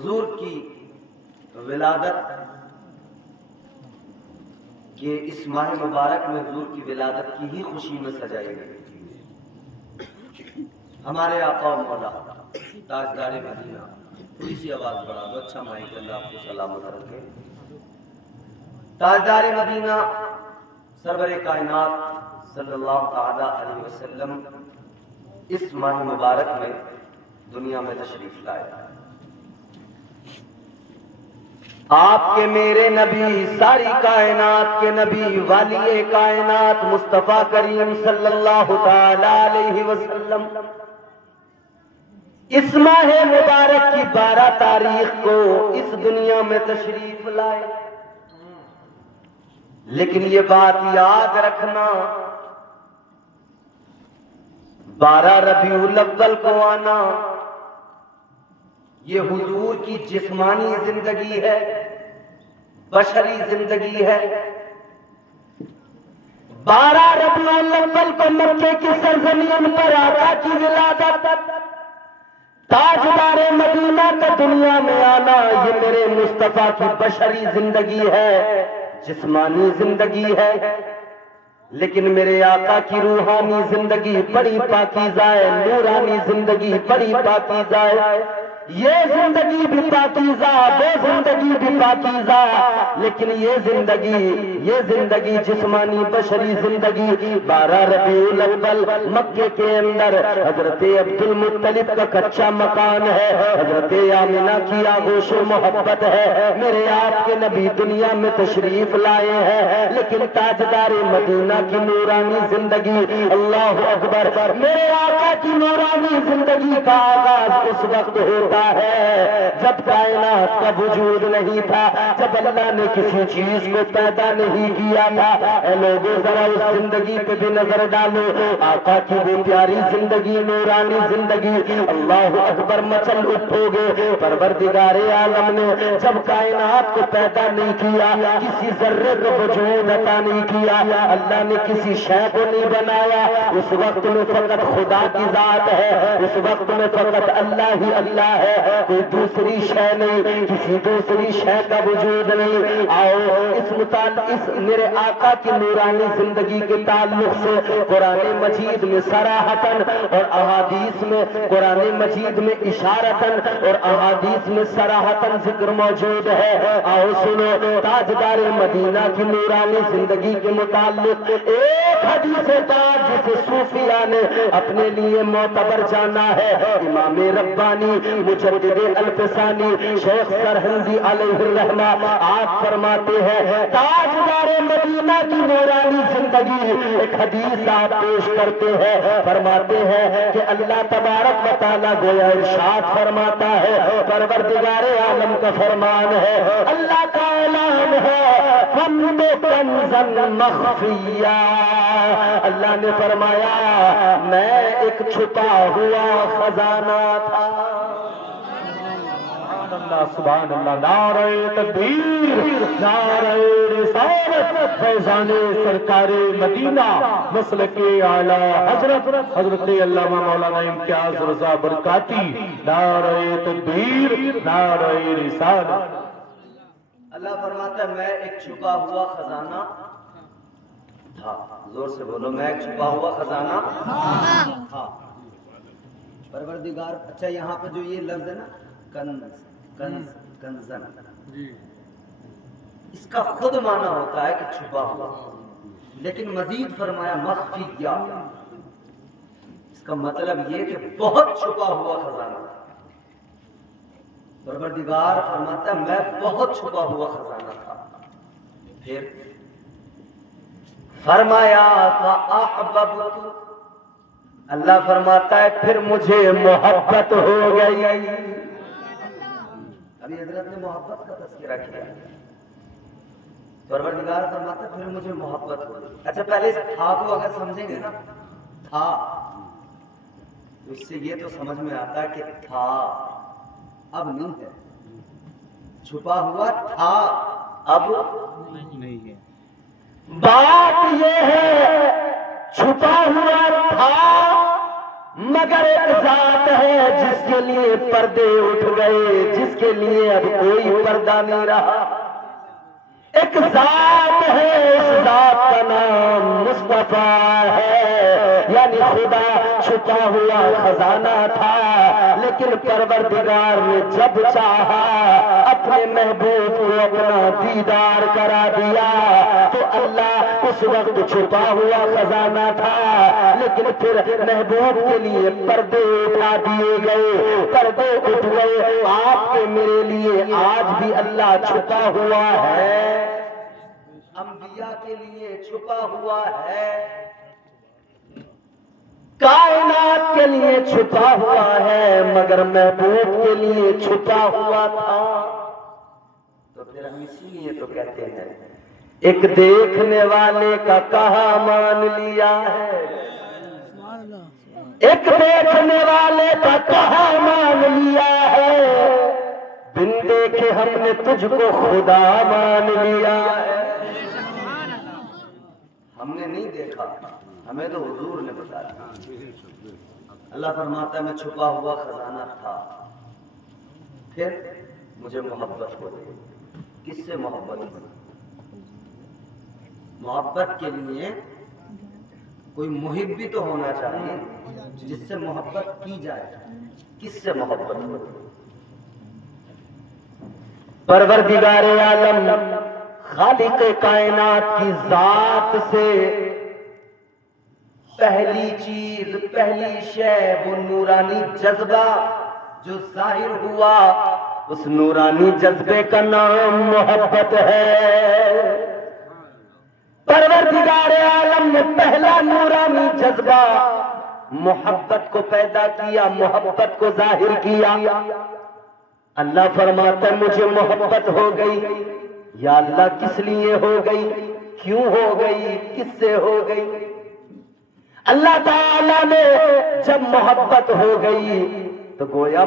حضور کی ولادت کہ اس ماہ مبارک میں حضور کی ولادت کی ہی خوشی میں سجائی گئی. ہمارے آقا و مولا تاجدار مدینہ، تھوڑی سی آواز بڑھا دو، اچھا مائک، اللہ آپ کو سلامت رکھے. تاجدار مدینہ سرور کائنات صلی اللہ تعالی علیہ وسلم اس ماہ مبارک میں دنیا میں تشریف لائے. آپ کے میرے نبی، ساری کائنات کے نبی، والی کائنات مصطفیٰ کریم صلی اللہ تعالی علیہ وسلم اس ماہ مبارک کی 12 تاریخ کو اس دنیا میں تشریف لائے. لیکن یہ بات یاد رکھنا، 12 ربیع الاول کو آنا یہ حضور کی جسمانی زندگی ہے، بشری زندگی ہے. 12 ربیع الاول کو مکے کی سرزمین پر آقا کی ولادت، تاجدار مدینہ کا دنیا میں آنا، یہ میرے مصطفیٰ کی بشری زندگی ہے، جسمانی زندگی ہے. لیکن میرے آقا کی روحانی زندگی بڑی پاکیزہ ہے، نورانی زندگی بڑی پاکیزہ ہے. یہ زندگی بھی پاکیزہ، وہ زندگی بھی پاکیزہ، لیکن یہ زندگی جسمانی بشری زندگی 12 ربیع الاول مکے کے اندر حضرت عبد المطلب کا کچا مکان ہے، حضرت آمنہ کی آغوش و محبت ہے. میرے آپ کے نبی دنیا میں تشریف لائے ہیں، لیکن تاجدار مدینہ کی نورانی زندگی، اللہ اکبر، میرے آقا کی نورانی زندگی کا آغاز اس وقت ہوتا ہے جب کائنات کا وجود نہیں تھا، جب اللہ نے کسی چیز کو پیدا نہیں کیا تھا. اے لوگوں ذرا اس زندگی پہ بھی نظر ڈالو، آقا کی وہ پیاری زندگی، نورانی زندگی، اللہ اکبر، مچل اٹھو گے. پروردگار عالم نے جب کائنات کو پیدا نہیں کیا، کسی ذرے کو وجود عطا نہیں کیا، اللہ نے کسی شے کو نہیں بنایا، اس وقت میں فقط خدا کی ذات ہے، اس وقت میں فقط اللہ ہی اللہ ہے، کوئی دوسری شے نہیں، کسی دوسری شے کا وجود نہیں. آؤ اس میرے آقا کی نورانی زندگی کے تعلق سے قرآن مجید میں صراحتاً اور احادیث میں، قرآن مجید میں اشارتاً اور احادیث میں صراحتاً ذکر موجود ہے. آؤ سنو، تاجدار مدینہ کی نورانی زندگی کے متعلق ایک حدیث تاج جسے صوفیاء نے اپنے لیے معتبر جانا ہے. امام ربانی مجدد الفسانی شیخ سرہندی علیہ الرحمہ آپ فرماتے ہیں، تاجدار مدینہ کی نورانی زندگی، ایک حدیث آپ پیش کرتے ہیں، فرماتے ہیں کہ اللہ تبارک و تعالیٰ گویا ارشاد فرماتا ہے، پروردگار عالم کا فرمان ہے، اللہ کا اعلان ہے، ہم نے کنزًا مخفیہ، اللہ نے فرمایا میں ایک چھپا ہوا خزانہ تھا. اللہ سبحان اللہ، نعرہ تکبیر، نعرہ رسالت، فیضان سرکار مدینہ، مسلک اعلیٰ حضرت علامہ مولانا امتیاز رضا برکاتی، نعرہ تکبیر، نعرہ رسالت. اللہ فرماتا ہے میں ایک چھپا ہوا خزانہ تھا. زور سے بولو، میں ایک چھپا ہوا خزانہ تھا. پروردگار، اچھا یہاں پہ جو یہ لفظ ہے نا کنزن، اس کا خود معنی ہوتا ہے کہ چھپا ہوا، لیکن مزید فرمایا مخفیہ، اس کا مطلب یہ کہ بہت چھپا ہوا خزانہ. پروردگار فرماتا ہے میں بہت چھپا ہوا خزانہ تھا. پھر فرمایا فاحببت، اللہ فرماتا ہے پھر مجھے محبت ہو گئی. ابھی حضرت نے محبت کا تذکرہ کیا، پروردگار فرماتا ہے پھر مجھے محبت ہو گئی. اچھا پہلے اس تھا کو اگر سمجھیں گے نا، تھا تو اس سے یہ تو سمجھ میں آتا ہے کہ تھا اب نہیں ہے، چھپا ہوا تھا اب نہیں ہے. بات یہ ہے چھپا ہوا تھا مگر ایک ذات ہے جس کے لیے پردے اٹھ گئے، جس کے لیے اب کوئی پردہ نہیں رہا۔ ایک ذات ہے، اس ذات کا نام مصطفیٰ ہے، یعنی خدا چھپا ہوا خزانہ تھا، لیکن پروردگار نے جب چاہا اپنے محبوب کو اپنا دیدار کرا دیا تو اللہ اس وقت چھپا ہوا خزانہ تھا، لیکن پھر محبوب کے لیے پردے اٹھا دیے گئے، پردے اٹھ گئے۔ آپ کے میرے لیے آج بھی اللہ چھپا ہوا ہے، انبیاء کے لیے چھپا ہوا ہے، کائنات کے لیے چھپا ہوا ہے، مگر محبوب کے لیے چھپا ہوا تھا۔ تو پھر ہم اسی لیے تو کہتے ہیں ایک دیکھنے والے کا کہا مان لیا ہے، ایک دیکھنے والے کا کہا مان لیا ہے، بن دیکھے ہم نے تجھ کو خدا مان لیا ہے۔ ہم نے نہیں دیکھا، ہمیں تو حضور نے بتایا۔ اللہ فرماتا ہے میں چھپا ہوا خزانہ تھا، پھر مجھے محبت ہو گئی۔ کس سے محبت ہو؟ محبت کے لیے کوئی محب بھی تو ہونا چاہیے جس سے محبت کی جائے۔ کس سے محبت ہو؟ پروردگار عالم خالق کائنات کی ذات سے پہلی چیز، پہلی شے، وہ نورانی جذبہ جو ظاہر ہوا، اس نورانی جذبے کا نام محبت ہے۔ پروردگار عالم نے پہلا نورانی جذبہ محبت کو پیدا کیا، محبت کو ظاہر کیا۔ اللہ فرماتا ہے مجھے محبت ہو گئی۔ یا اللہ کس لیے ہو گئی؟ کیوں ہو گئی؟ کس سے ہو گئی؟ اللہ تعالی نے جب محبت ہو گئی تو گویا